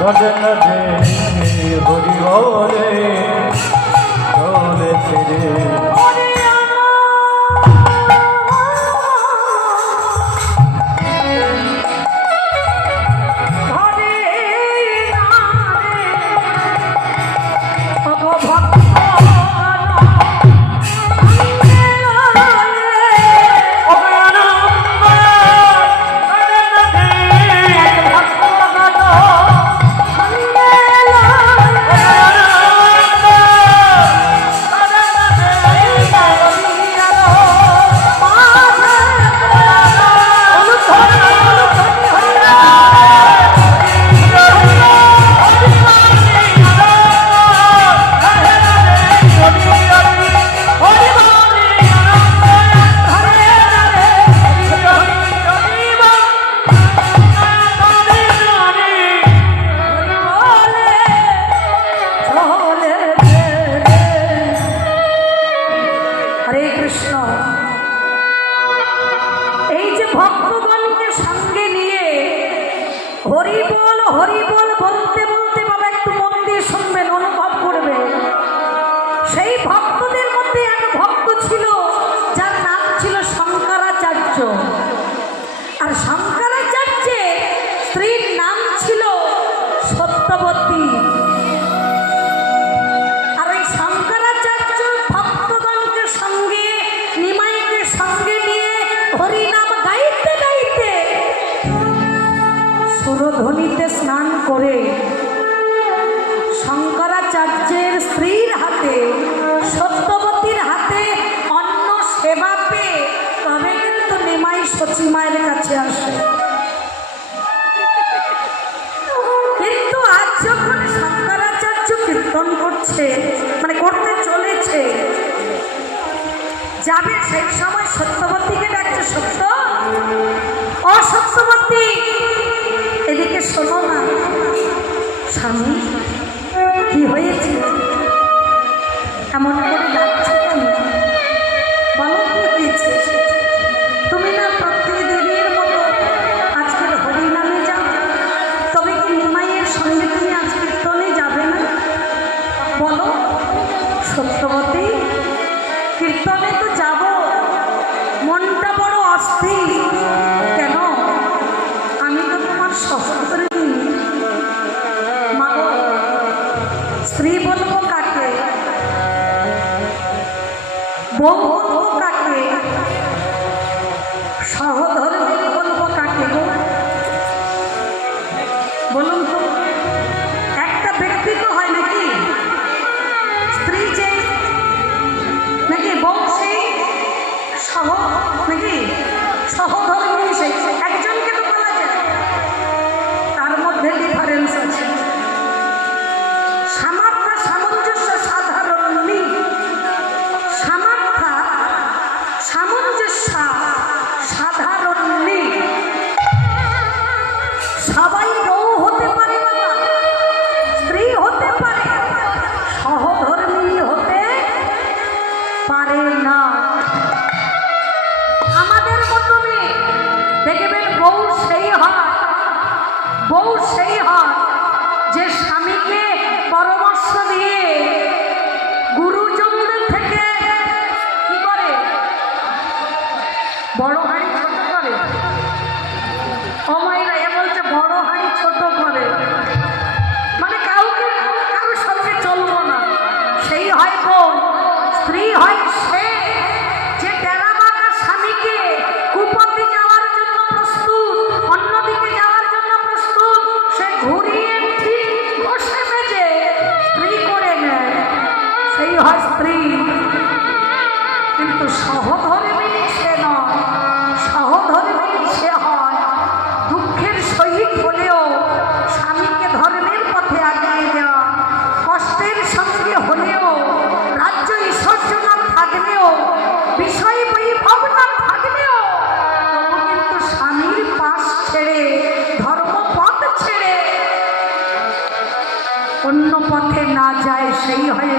ঘটে না যে হরি বলে চলেছে রে আর শঙ্করাচার্যের স্ত্রীর নাম ছিল সত্যবতী। আর ওই শঙ্করাচার্য ভক্তগণকে সঙ্গে নিমাইকে সঙ্গে নিয়ে হরিনাম গাইতে গাইতে সুরধ্বনিতে স্নান করে শঙ্করাচার্যের স্ত্রীর হাতে সত্যবতীর হাতে অন্ন সেবা পেয়ে তবে কিন্তু নিমাই সচী মায়ের কাছে আসে। কিন্তু আজ যখন শঙ্করাচার্য কীর্তন করছে মানে করতে চলেছে যাবে সেই সময় সত্যবতীকে ডাকছে, সত্য ও সত্যবতী এদিকে শোনো না। স্বামী কি হয়েছে এমন করে ডাকছো কেন? বলো কি হয়েছে? তুমি না প্রত্যেক দেবীর মতো আজকের হরিনামে যাও, তবে কি নিমাইয়ের সঙ্গে তুমি আজ কীর্তনে যাবে না? বলো। সত্যবতী কীর্তনে তো যাব, মনটা বড় অস্থির। কেন? আমি তো তোমার সহধর্মিণী। স্ত্রী বলবো কাকে, বউ বলবো কাকে, সহধর্মিণী বলবো কাকে? বলুন তো, একটা ব্যক্তি তো হয় নাকি? স্ত্রী যে নাকি, বউ সেই, সহ নাকি সহধর্মিণী সেই, একজনকে তো বলা যায়। তার মধ্যে ডিফারেন্স আছে। সামার্থ্য সামঞ্জস্য সাধারণ নেই, সামার্থ্য সামঞ্জস্য সাধারণ নেই। সবাই বউ হতে পারে বাবা, স্ত্রী হতে পারে, সহধর্মিণী হতে পারে না। আমাদের মতো মেয়ে দেখবেন বউ সেই হয়, বউ সেই হয় যে স্বামীকে পরামর্শ দিয়ে গুরুজনদের থেকে কি করে, বড় হাঁড়ি ছোট করে। ও মায়েরা এ বলছে বড় হাঁড়ি ছোট করে, মানে কাউকে কারোর সঙ্গে চলবো না, সেই হয় বউ। স্ত্রী হয় সে যে টেরা বাঁকা স্বামীকে কুপথে যাওয়ার জন্য প্রস্তুত, অন্যদিকে যাওয়ার জন্য প্রস্তুত, সে ঘুরিয়ে ঠিক বসে মেজে স্ত্রী করে নেয়, সেই হয় স্ত্রী। কিন্তু সহধর্মিণী সে নয়। সহধর্মিণী সে হয় দুঃখের সহিত হলেও স্বামীকে ধর্মের পথে আগিয়ে দেওয়া, কষ্টের সঙ্গে হলেও, রাজ্য ঐশ্বর্য না থাকলেও, বিষয় বৈভব না থাকলেও, তবু কিন্তু স্বামীর পাশ ছেড়ে, ধর্মপথ ছেড়ে অন্য পথে না যায়, সেই হয়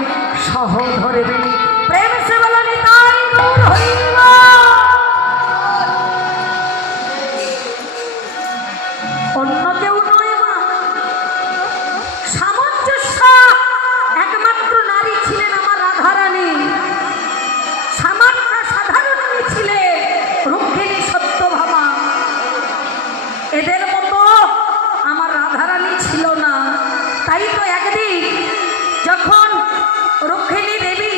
সহধর্মিণী। প্রেম সে বলনি তাই নূর হইবা। একদিন যখন রক্ষিণী দেবী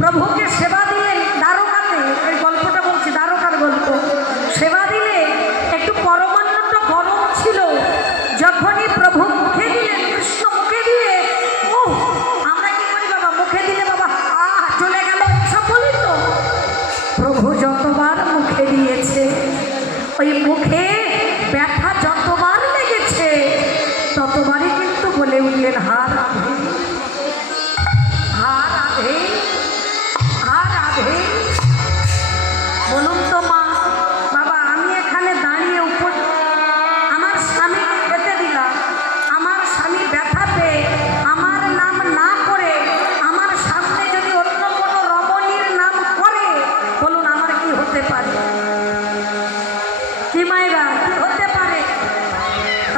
প্রভুকে সেবা দিলেন দ্বারকাতে, এই গল্পটা বলছি, দ্বারকার গল্প, সেবা দিলে একটু পরমান্নটা গরম ছিল, যখনই প্রভু মুখে দিলেন, কৃষ্ণ মুখে দিয়ে, ও আমরা কি করি বাবা, মুখে দিলে বাবা চলে গেল, সব বলি তো। প্রভু যতবার মুখে দিয়েছে, ওই মুখে ব্যথা যতবার লেগেছে ততবারই কিন্তু বলে উঠলেন, হা রাধে, হা রাধে, হা রাধে। বলুন তো মা, বাবা আমি এখানে দাঁড়িয়ে উপর আমার স্বামীকে খেতে দিলাম, আমার স্বামী ব্যথা পেয়ে আমার নাম না করে আমার সামনে যদি অন্য কোনো রমণীর নাম করে, বলুন আমার কি হতে পারে? কি মায়েরা, কি হতে পারে?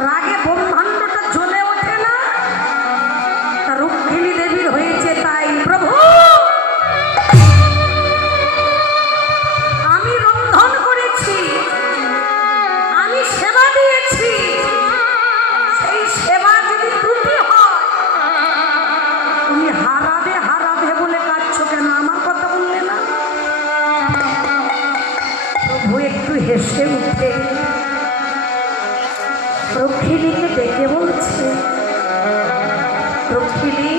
রাগে ব্রহ্মাণ্ডটা জ্বলে ওঠে না? তা রুক্মিণী দেবীর হয়েছে তাই। প্রভু আমি রন্ধন করেছি, আমি সেবা দিয়েছি, সেই সেবা যদি ত্রুটি হয়, তুমি হারাবে হারাবে বলে কাঁদছো কেন? আমার কথা বললে না? প্রভু একটু হেসে উঠে রক্ষিণীকে ডেকে বলছে, রক্ষিণী